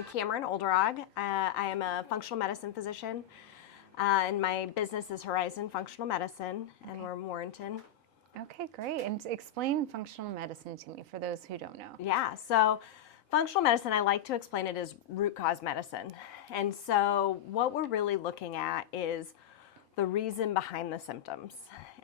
I'm Cami Olderog. I am a functional medicine physician, and my business is Horizon Functional Medicine, and we're in Warrington. Okay, great. And explain functional medicine to me for those who don't know. Yeah, so functional medicine, I like to explain it as root cause medicine. And so what we're really looking at is the reason behind the symptoms.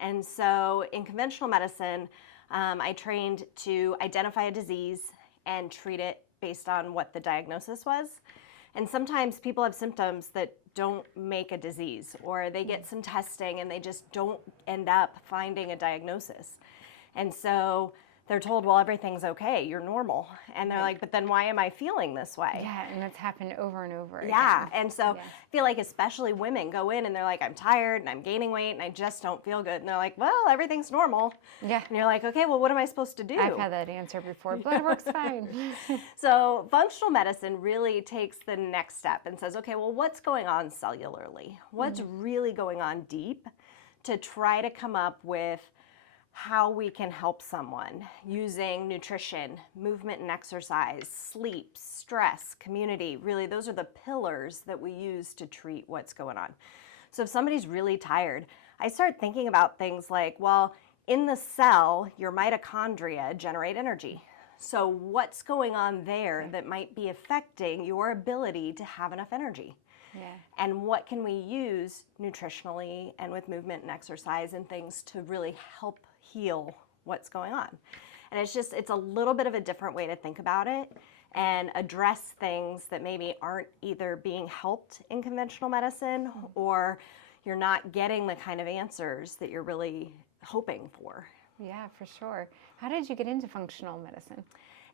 And so in conventional medicine, I trained to identify a disease and treat it based on what the diagnosis was. And sometimes people have symptoms that don't make a disease, or they get some testing and they just don't end up finding a diagnosis. And so they're told, well, everything's okay, you're normal. And they're like, but then why am I feeling this way? Yeah, and that's happened over and over again. Yeah, and so I feel like especially women go in and they're like, I'm tired and I'm gaining weight and I just don't feel good. And they're like, well, everything's normal. Yeah. And you're like, okay, well, what am I supposed to do? I've had that answer before. Blood work's fine. So functional medicine really takes the next step and says, okay, well, what's going on cellularly? What's really going on deep to try to come up with how we can help someone using nutrition, movement and exercise, sleep, stress, community. Really, those are the pillars that we use to treat what's going on. So if somebody's really tired, I start thinking about things like, well, in the cell, your mitochondria generate energy. So what's going on there that might be affecting your ability to have enough energy? Yeah. And what can we use nutritionally and with movement and exercise and things to really help heal what's going on? And it's a little bit of a different way to think about it and address things that maybe aren't either being helped in conventional medicine or you're not getting the kind of answers that you're really hoping for. Yeah, for sure. How did you get into functional medicine?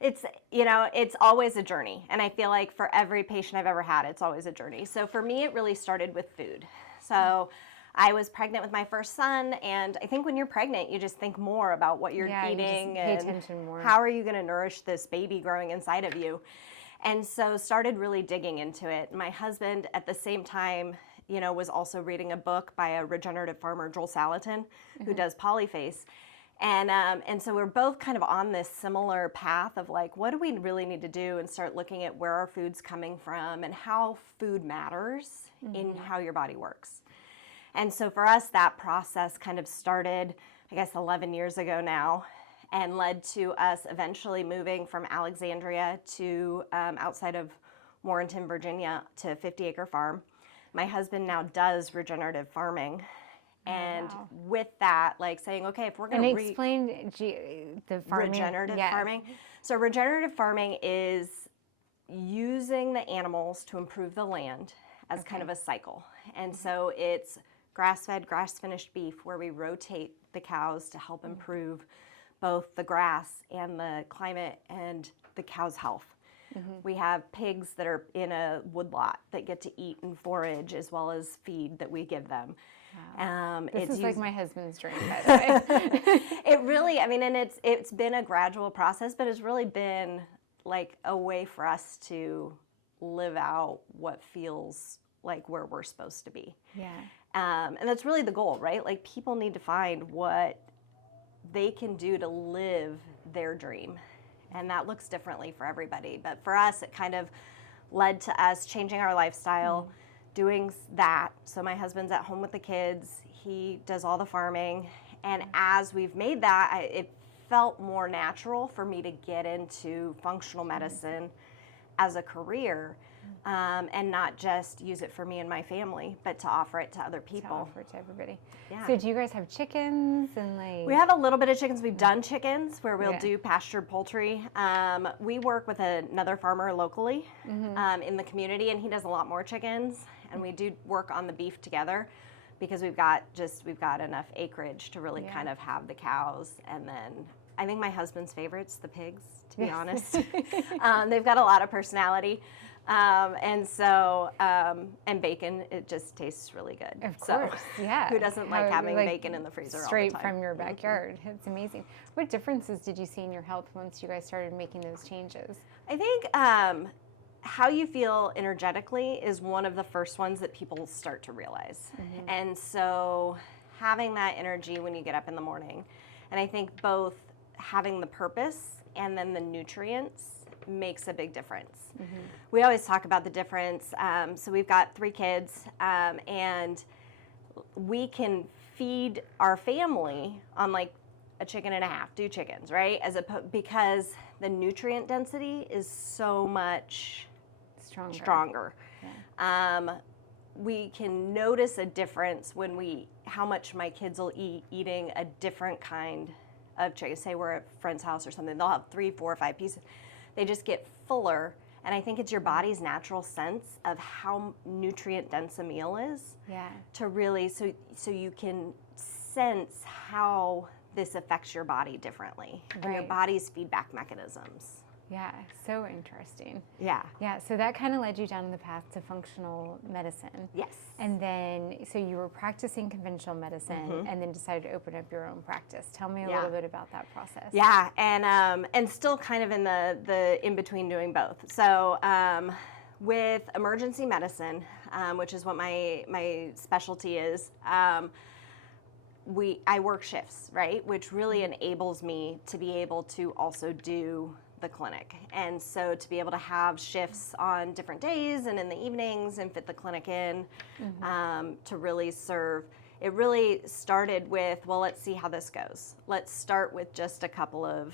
It's always a journey. And I feel like for every patient I've ever had, it's always a journey. So for me, it really started with food. So I was pregnant with my first son, and I think when you're pregnant, you just think more about what you're eating pay attention more. How are you going to nourish this baby growing inside of you. And so started really digging into it. My husband at the same time, was also reading a book by a regenerative farmer, Joel Salatin, who does polyface. And so we're both kind of on this similar path of like, what do we really need to do, and start looking at where our food's coming from and how food matters in how your body works. And so for us, that process kind of started, I guess, 11 years ago now, and led to us eventually moving from Alexandria to outside of Warrington, Virginia, to a 50-acre farm. My husband now does regenerative farming. And with that, like saying, okay, if we're going to explain the farming. Regenerative farming. So regenerative farming is using the animals to improve the land as kind of a cycle. And so it's grass-fed, grass-finished beef where we rotate the cows to help improve both the grass and the climate and the cow's health. We have pigs that are in a woodlot that get to eat and forage as well as feed that we give them. Wow. This is like my husband's dream, by the way. It really, and it's been a gradual process, but it's really been like a way for us to live out what feels like where we're supposed to be. Yeah. And that's really the goal, right? Like people need to find what they can do to live their dream. And that looks differently for everybody. But for us, it kind of led to us changing our lifestyle, doing that. So my husband's at home with the kids. He does all the farming. And as we've made that, it felt more natural for me to get into functional medicine as a career, and not just use it for me and my family, but to offer it to other people. To offer it to everybody. Yeah. So do you guys have chickens and like? We have a little bit of chickens. We've done chickens where we'll do pastured poultry. We work with another farmer locally in the community, and he does a lot more chickens. And we do work on the beef together because we've got enough acreage to really kind of have the cows. And then I think my husband's favorite's the pigs, to be honest. They've got a lot of personality. And bacon, it just tastes really good. Of course, yeah. Who doesn't like having bacon in the freezer all the time? Straight from your backyard. It's amazing. What differences did you see in your health once you guys started making those changes? I think how you feel energetically is one of the first ones that people start to realize. And so having that energy when you get up in the morning, and I think both having the purpose and then the nutrients makes a big difference. We always talk about the difference. So we've got 3 kids, and we can feed our family on like a chicken and a half, 2 chickens, right? Because the nutrient density is so much stronger. Yeah. We can notice a difference when how much my kids will eat eating a different kind of chicken. Say we're at a friend's house or something, they'll have 3, 4, 5 pieces. They just get fuller, and I think it's your body's natural sense of how nutrient dense a meal is. Yeah. To really, so you can sense how this affects your body differently, and your Right. body's feedback mechanisms. Yeah, so interesting. Yeah. Yeah, so that kind of led you down the path to functional medicine. Yes. And then, so you were practicing conventional medicine and then decided to open up your own practice. Tell me a little bit about that process. Yeah, and still kind of in the in between doing both. So with emergency medicine, which is what my specialty is, I work shifts, right, which really enables me to be able to also do the clinic. And so to be able to have shifts on different days and in the evenings and fit the clinic in, to really serve. It really started with, well, let's see how this goes. Let's start with just a couple of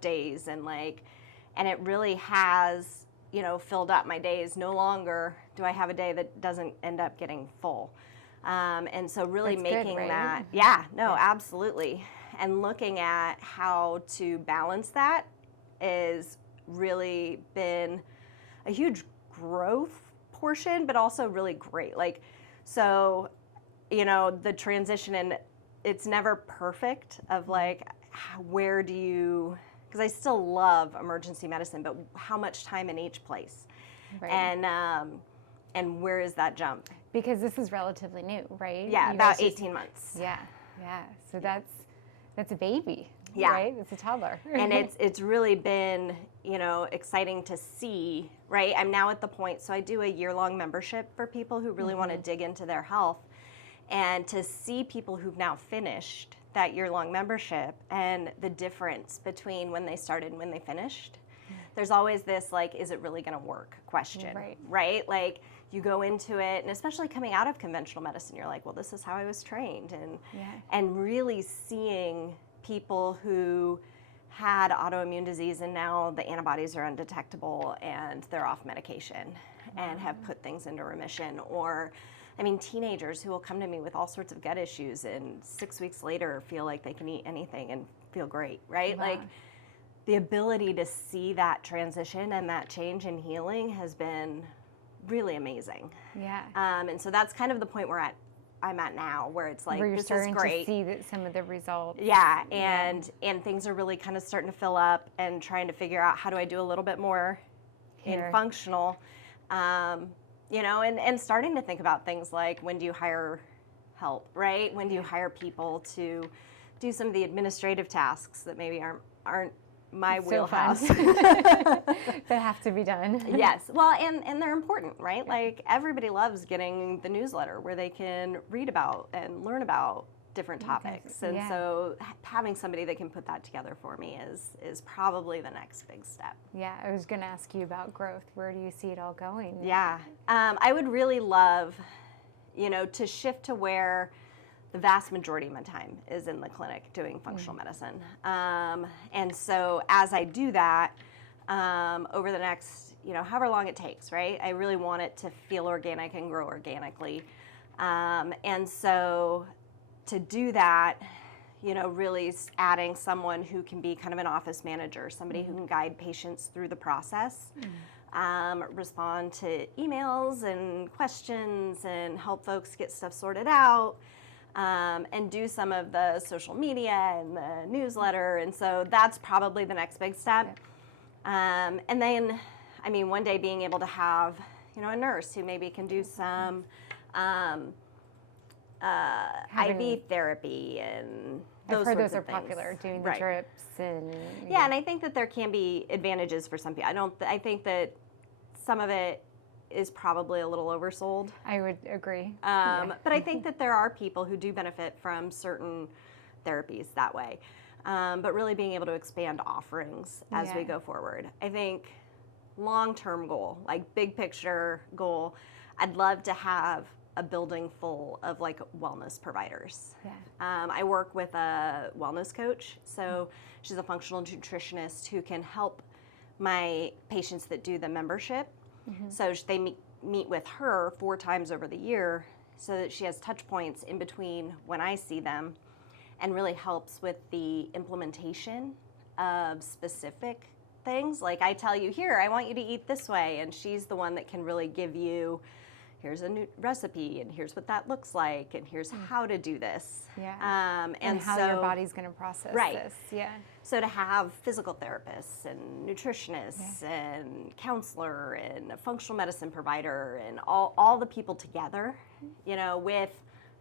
days, and it really has, filled up my days. No longer do I have a day that doesn't end up getting full. And so really That's making good, right? that, absolutely. And looking at how to balance that is really been a huge growth portion, but also really great. So, the transition, and it's never perfect of where do you, because I still love emergency medicine, but how much time in each place? Right. And where is that jump? Because this is relatively new, right? Yeah, You about guys 18 months. Yeah. So that's a baby, Yeah. right? It's a toddler. And it's really been, exciting to see, right? I'm now at the point, so I do a year-long membership for people who really want to dig into their health, and to see people who've now finished that year-long membership and the difference between when they started and when they finished. There's always this, is it really going to work question, right? You go into it, and especially coming out of conventional medicine, you're like, well, this is how I was trained. And really seeing people who had autoimmune disease and now the antibodies are undetectable and they're off medication and have put things into remission. Or, teenagers who will come to me with all sorts of gut issues and 6 weeks later feel like they can eat anything and feel great, right? Wow. The ability to see that transition and that change in healing has been really amazing. Yeah. And so that's kind of the point where I'm at now, where it's Where you're this starting is great. to see some of the results. Yeah, and things are really kind of starting to fill up, and trying to figure out how do I do a little bit more in functional, and starting to think about things like, when do you hire help, right? When do you hire people to do some of the administrative tasks that maybe aren't my wheelhouse. That have to be done. Yes. Well, and they're important, right? Everybody loves getting the newsletter where they can read about and learn about different topics. And so having somebody that can put that together for me is probably the next big step. Yeah, I was going to ask you about growth. Where do you see it all going? Yeah. I would really love, to shift to where the vast majority of my time is in the clinic doing functional medicine. And so as I do that, over the next, however long it takes, right? I really want it to feel organic and grow organically. And so to do that, really adding someone who can be kind of an office manager, somebody who can guide patients through the process, respond to emails and questions and help folks get stuff sorted out. And do some of the social media and the newsletter. And so that's probably the next big step. And then, one day being able to have, a nurse who maybe can do some IV therapy and those I've heard sorts those are of things. Popular, doing the drips and... Yeah, and I think that there can be advantages for some people. I think that some of it is probably a little oversold. I would agree. But I think that there are people who do benefit from certain therapies that way. but really being able to expand offerings as we go forward. I think long-term goal, like big picture goal, I'd love to have a building full of like wellness providers. I work with a wellness coach, so she's a functional nutritionist who can help my patients that do the membership. So they meet with her 4 times over the year so that she has touch points in between when I see them, and really helps with the implementation of specific things. Like I tell you, here, I want you to eat this way, and she's the one that can really give you, here's a new recipe, and here's what that looks like, and here's how to do this. And how your body's going to process this. So to have physical therapists and nutritionists and counselor and a functional medicine provider and all the people together, you know, with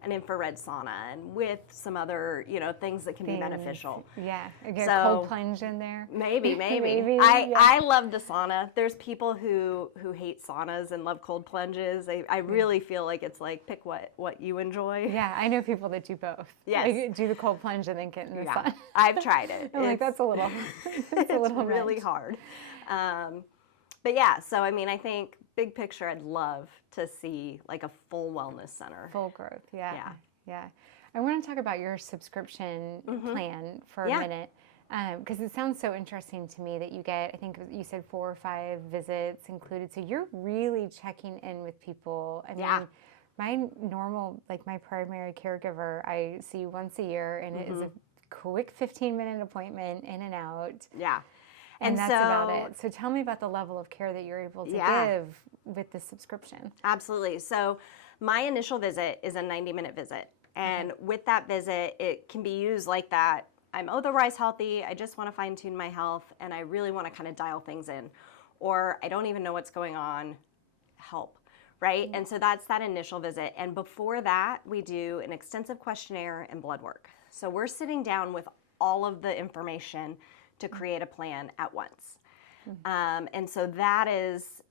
an infrared sauna and with some other, you know, things that can be beneficial. Get a cold plunge in there. Maybe. I love the sauna. There's people who hate saunas and love cold plunges. I really feel like it's like, pick what you enjoy. I know people that do both. Like, do the cold plunge and then get in the sun. I've tried it. I'm like, that's a little really hard. But yeah, so I mean, I think big picture, I'd love to see like a full wellness center. Full growth, yeah. I want to talk about your subscription plan for a minute, because it sounds so interesting to me that you get, I think you said 4 or 5 visits included. So you're really checking in with people. I mean, my normal, like my primary caregiver, I see once a year, and it is a quick 15-minute appointment in and out. And that's about it. So tell me about the level of care that you're able to give with the subscription. Absolutely. So my initial visit is a 90-minute visit. And with that visit, it can be used like that. I'm otherwise healthy. I just want to fine tune my health, and I really want to kind of dial things in. Or I don't even know what's going on. Help. Right? And so that's that initial visit. And before that, we do an extensive questionnaire and blood work. So we're sitting down with all of the information to create a plan at once. And so that is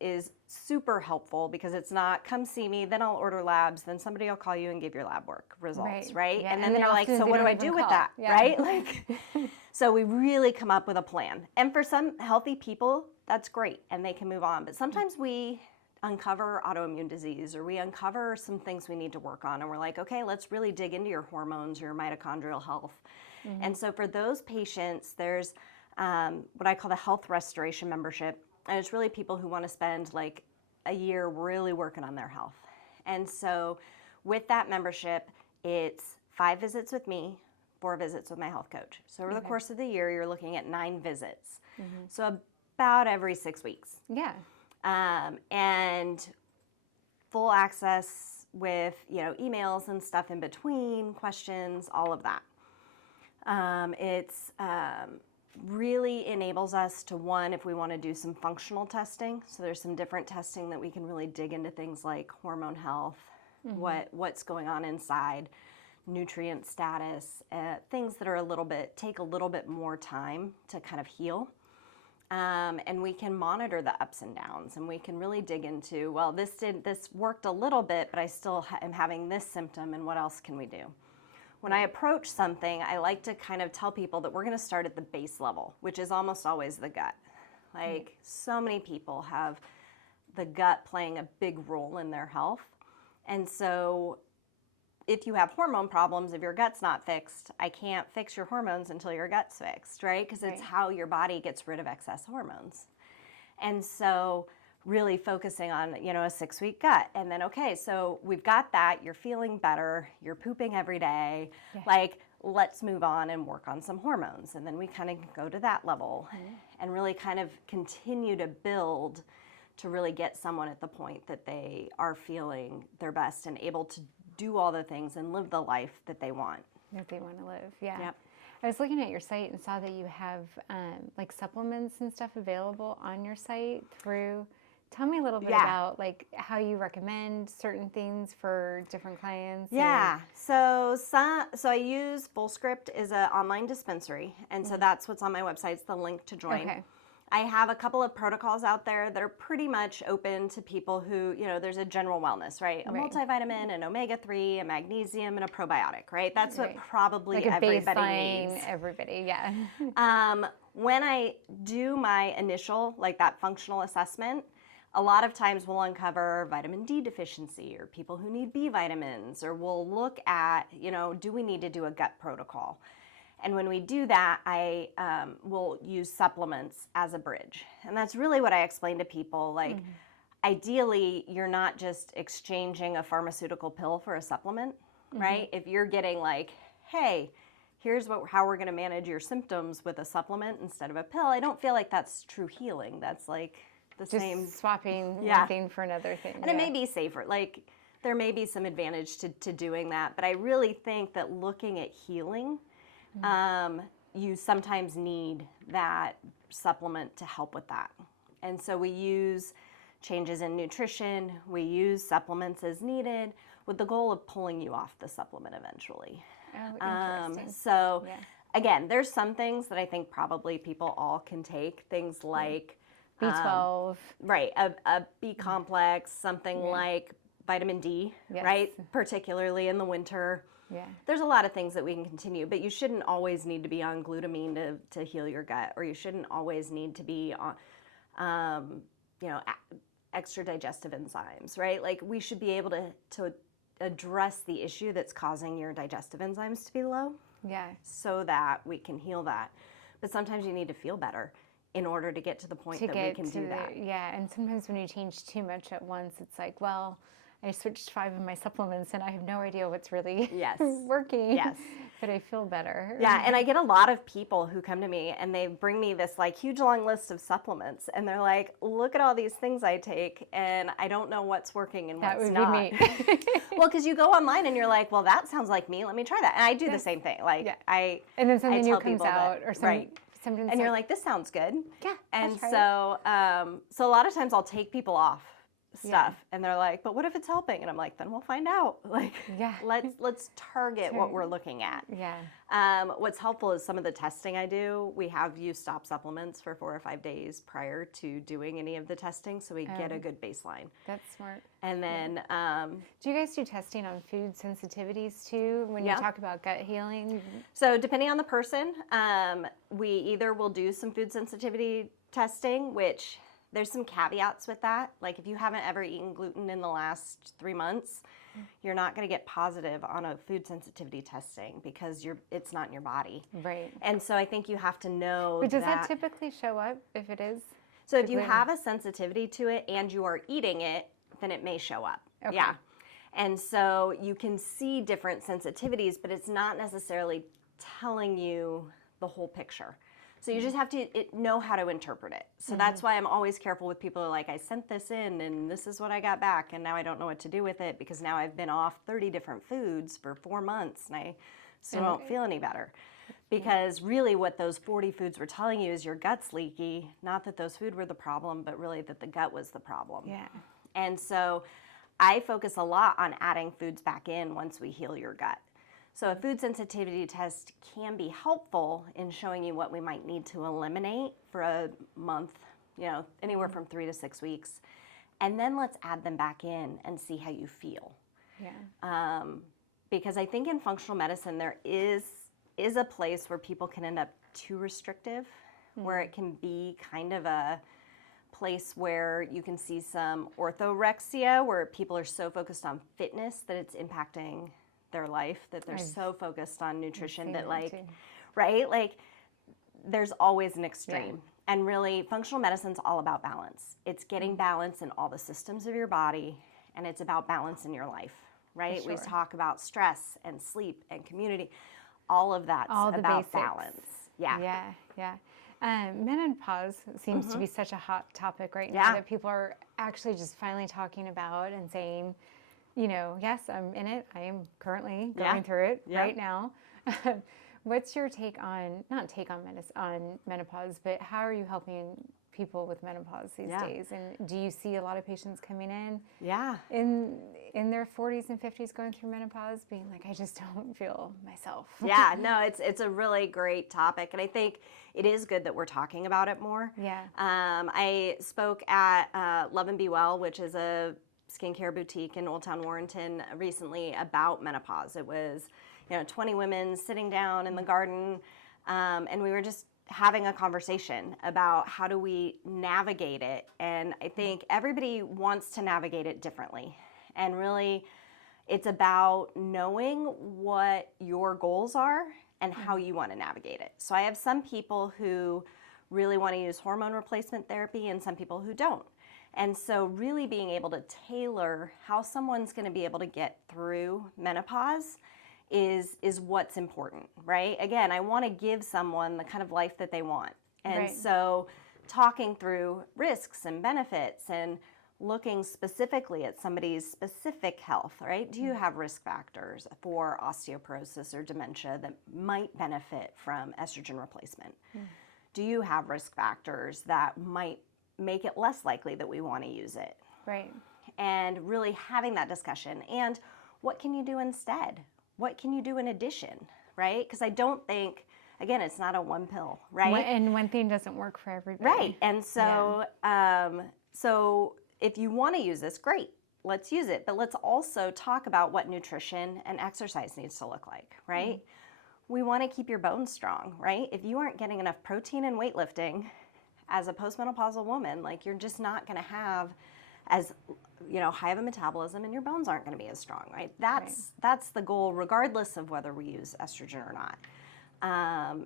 super helpful, because it's not, come see me, then I'll order labs, then somebody will call you and give your lab work results, right? And then they're like, so what do I do with that, right? Like, so we really come up with a plan. And for some healthy people, that's great, and they can move on. But sometimes we uncover autoimmune disease, or we uncover some things we need to work on, and we're like, okay, let's really dig into your hormones, your mitochondrial health. And so for those patients, there's what I call the health restoration membership. And it's really people who want to spend like a year really working on their health. And so with that membership, it's 5 visits with me, 4 visits with my health coach. So over the course of the year, you're looking at 9 visits. So about every 6 weeks. And full access with, you know, emails and stuff in between, questions, all of that. It's really enables us to, one, if we want to do some functional testing, so there's some different testing that we can really dig into things like hormone health, what's going on inside, nutrient status, things that are take a little bit more time to kind of heal. And we can monitor the ups and downs, and we can really dig into, well, this worked a little bit, but I still am having this symptom, and what else can we do? When I approach something, I like to kind of tell people that we're going to start at the base level, which is almost always the gut. Like, so many people have the gut playing a big role in their health. And so if you have hormone problems, if your gut's not fixed, I can't fix your hormones until your gut's fixed, right? Because it's how your body gets rid of excess hormones. And so really focusing on, you know, a 6-week gut. And then, okay, so we've got that, you're feeling better, you're pooping every day, like, let's move on and work on some hormones. And then we kind of go to that level and really kind of continue to build to really get someone at the point that they are feeling their best and able to do all the things and live the life that they want. That they want to live, I was looking at your site and saw that you have like supplements and stuff available on your site through. Tell me a little bit about like how you recommend certain things for different clients. So I use FullScript as an online dispensary, and so that's what's on my website. It's the link to join. I have a couple of protocols out there that are pretty much open to people who, there's a general wellness, right? A multivitamin, an omega-3, a magnesium, and a probiotic, right? That's what probably like a everybody baseline, needs. everybody, yeah. When I do my initial, like that functional assessment, a lot of times we'll uncover vitamin D deficiency or people who need B vitamins, or we'll look at, do we need to do a gut protocol? And when we do that, I will use supplements as a bridge. And that's really what I explain to people. Like, ideally, you're not just exchanging a pharmaceutical pill for a supplement, right? If you're getting like, hey, here's how we're going to manage your symptoms with a supplement instead of a pill, I don't feel like that's true healing. That's like the Just same. swapping one thing for another thing. And it may be safer. Like, there may be some advantage to doing that. But I really think that looking at healing, you sometimes need that supplement to help with that. And so we use changes in nutrition, we use supplements as needed with the goal of pulling you off the supplement eventually. Oh, interesting. So again, there's some things that I think probably people all can take, things like B12. Right, a B complex, something like vitamin D, right? Particularly in the winter. Yeah. There's a lot of things that we can continue, but you shouldn't always need to be on glutamine to heal your gut, or you shouldn't always need to be on, extra digestive enzymes, right? Like, we should be able to address the issue that's causing your digestive enzymes to be low. Yeah. So that we can heal that. But sometimes you need to feel better in order to get to the point that we can do that. Yeah, and sometimes when you change too much at once, it's like, well, I switched 5 of my supplements and I have no idea what's really working. Yes. But I feel better. Yeah, and I get a lot of people who come to me and they bring me this like huge long list of supplements, and they're like, look at all these things I take and I don't know what's working and what's not. That would be me. Well, because you go online and you're like, well, that sounds like me, let me try that. And I do the same thing. Like, and then something I new tell comes people out that, or something. Right. And you're like, this sounds good. Yeah. And so a lot of times I'll take people off stuff and they're like, but what if it's helping? And I'm like, then we'll find out. Like, let's target what we're looking at. Yeah. What's helpful is some of the testing I do. We have you stop supplements for 4 or 5 days prior to doing any of the testing, so we get a good baseline. That's smart. And then do you guys do testing on food sensitivities too when you talk about gut healing? So depending on the person, we either will do some food sensitivity testing, which there's some caveats with that. Like, if you haven't ever eaten gluten in the last 3 months, you're not going to get positive on a food sensitivity testing because it's not in your body. Right. And so I think you have to know But does that typically show up if it is? So if you have a sensitivity to it and you are eating it, then it may show up. Okay. Yeah. And so you can see different sensitivities, but it's not necessarily telling you the whole picture. So you just have to know how to interpret it. So that's why I'm always careful with people who are like, I sent this in and this is what I got back and now I don't know what to do with it because now I've been off 30 different foods for 4 months and I still don't feel any better. Because really what those 40 foods were telling you is your gut's leaky, not that those food were the problem, but really that the gut was the problem. Yeah. And so I focus a lot on adding foods back in once we heal your gut. So a food sensitivity test can be helpful in showing you what we might need to eliminate for a month, anywhere from 3 to 6 weeks. And then let's add them back in and see how you feel. Yeah. Because I think in functional medicine, there is a place where people can end up too restrictive, where it can be kind of a place where you can see some orthorexia, where people are so focused on fitness that it's impacting their life, that they're so focused on nutrition that right? Like, there's always an extreme. Yeah. And really, functional medicine's all about balance. It's getting balance in all the systems of your body, and it's about balance in your life, right? We talk about stress and sleep and community. All of that's about basics. Balance. Yeah. Menopause seems to be such a hot topic right now that people are actually just finally talking about and saying, yes, I'm in it. I am currently going through it right now. What's your take on, not take on on menopause, but how are you helping people with menopause these Yeah. days. And do you see a lot of patients coming in Yeah. in their 40s and 50s going through menopause being like, I just don't feel myself? Yeah, no, it's a really great topic, and I think it is good that we're talking about it more. Yeah. I spoke at Love and Be Well, which is a skincare boutique in Old Town Warrington recently about menopause. It was, 20 women sitting down in the garden, and we were just having a conversation about how do we navigate it. And I think everybody wants to navigate it differently. And really, it's about knowing what your goals are and how you want to navigate it. So I have some people who really want to use hormone replacement therapy and some people who don't. And so really being able to tailor how someone's going to be able to get through menopause is what's important, right? Again, I want to give someone the kind of life that they want. And Right. so talking through risks and benefits and looking specifically at somebody's specific health, right? Do you have risk factors for osteoporosis or dementia that might benefit from estrogen replacement? Do you have risk factors that might make it less likely that we want to use it? Right. And really having that discussion. And what can you do instead? What can you do in addition, right? Because I don't think, again, it's not a one pill, right? And one thing doesn't work for everybody. Right. And so, so if you want to use this, great, let's use it. But let's also talk about what nutrition and exercise needs to look like, right? We want to keep your bones strong, right? If you aren't getting enough protein and weightlifting as a postmenopausal woman, like you're just not going to have as high of a metabolism, and your bones aren't going to be as strong, right? That's the goal, regardless of whether we use estrogen or not.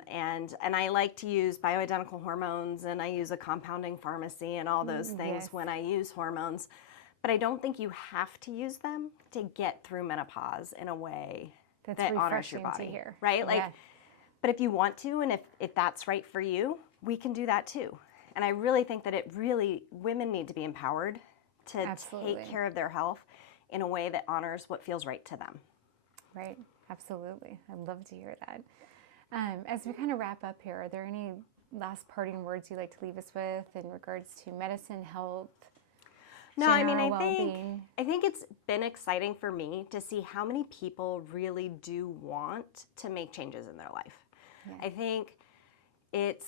And I like to use bioidentical hormones, and I use a compounding pharmacy and all those things Yes. when I use hormones. But I don't think you have to use them to get through menopause in a way That's that honors your refreshing body, to hear. right? Like, Yeah. but if you want to, and if that's right for you, we can do that too. And I really think that women need to be empowered to Absolutely. take care of their health in a way that honors what feels right to them. Right. Absolutely. I'd love to hear that. As we kind of wrap up here, are there any last parting words you'd like to leave us with in regards to medicine, health, No, I mean, general I well-being? think it's been exciting for me to see how many people really do want to make changes in their life. Yeah. I think it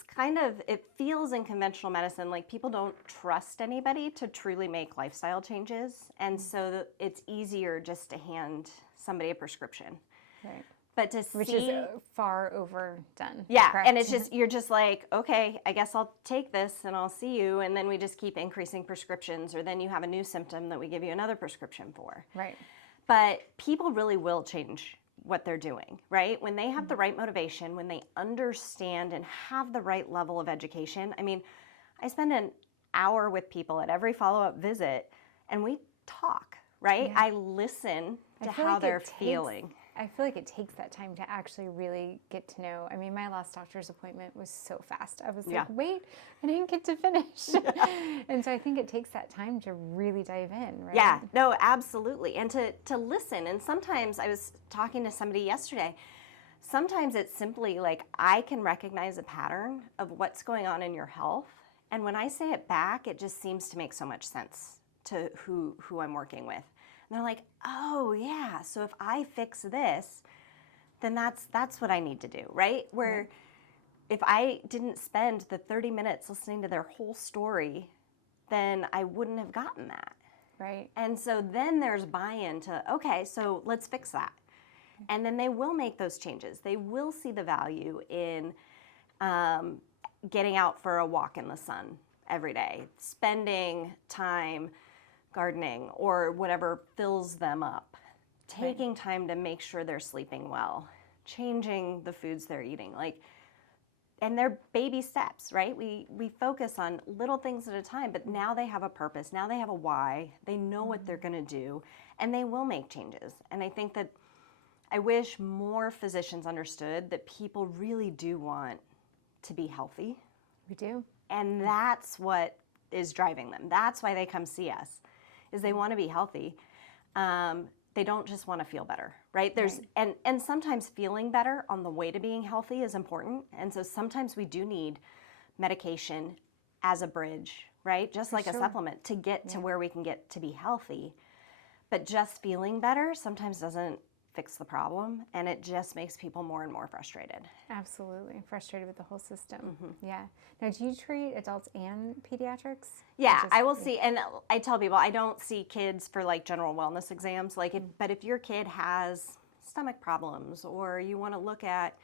feels in conventional medicine like people don't trust anybody to truly make lifestyle changes. And so it's easier just to hand somebody a prescription. Right. But to Which see, is far overdone. yeah, correct? and it's just, you're just like, okay, I guess I'll take this and I'll see you. And then we just keep increasing prescriptions, or then you have a new symptom that we give you another prescription for. Right. But people really will change what they're doing, right? When they have the right motivation, when they understand and have the right level of education. I mean, I spend an hour with people at every follow-up visit, and we talk, right? Yeah. I listen to feel how like it they're takes- feeling. I feel like it takes that time to actually really get to know. I mean, my last doctor's appointment was so fast. I was Yeah. like, wait, I didn't get to finish. And so I think it takes that time to really dive in, right? Yeah, no, absolutely. And to listen. And sometimes I was talking to somebody yesterday. Sometimes it's simply like I can recognize a pattern of what's going on in your health. And when I say it back, it just seems to make so much sense to who I'm working with. And they're like, oh yeah, so if I fix this, then that's what I need to do, right? Where if I didn't spend the 30 minutes listening to their whole story, then I wouldn't have gotten that. Right. And so then there's buy-in to, okay, so let's fix that. And then they will make those changes. They will see the value in getting out for a walk in the sun every day, spending time gardening or whatever fills them up, taking time to make sure they're sleeping well, changing the foods they're eating, and they're baby steps, right? We focus on little things at a time, but now they have a purpose. Now they have a why. They know what they're going to do, and they will make changes. And I think that I wish more physicians understood that people really do want to be healthy. We do. And that's what is driving them. That's why they come see us, is they want to be healthy. They don't just want to feel better, right? And sometimes feeling better on the way to being healthy is important. And so sometimes we do need medication as a bridge, right? Just like a sure. supplement to get to where we can get to be healthy. But just feeling better sometimes doesn't fix the problem, and it just makes people more and more frustrated. Absolutely. Frustrated with the whole system. Yeah. Now, do you treat adults and pediatrics? Yeah, I will see, and I tell people I don't see kids for like general wellness exams, but if your kid has stomach problems, or you want to look at,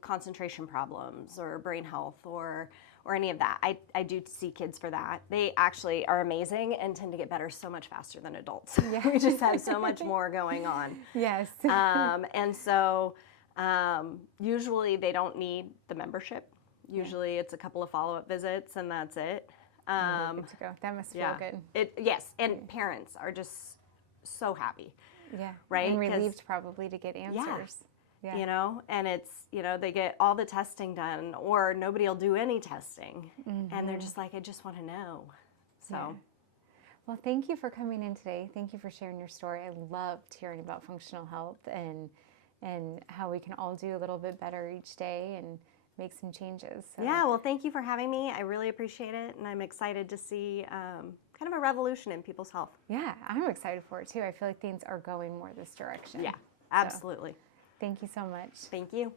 concentration problems or brain health or any of that, I do see kids for that. They actually are amazing and tend to get better so much faster than adults. Yeah. We just have so much more going on. Yes. And so usually they don't need the membership. Usually it's a couple of follow-up visits and that's it. Good to go. That must feel good. Yes, and parents are just so happy. Yeah. Right? And relieved probably to get answers. Yeah. And it's, they get all the testing done, or nobody will do any testing. And they're just like, I just want to know. So. Yeah. Well, thank you for coming in today. Thank you for sharing your story. I loved hearing about functional health and how we can all do a little bit better each day and make some changes. So. Yeah, well, thank you for having me. I really appreciate it. And I'm excited to see kind of a revolution in people's health. Yeah, I'm excited for it too. I feel like things are going more this direction. Yeah, absolutely. So, thank you so much. Thank you.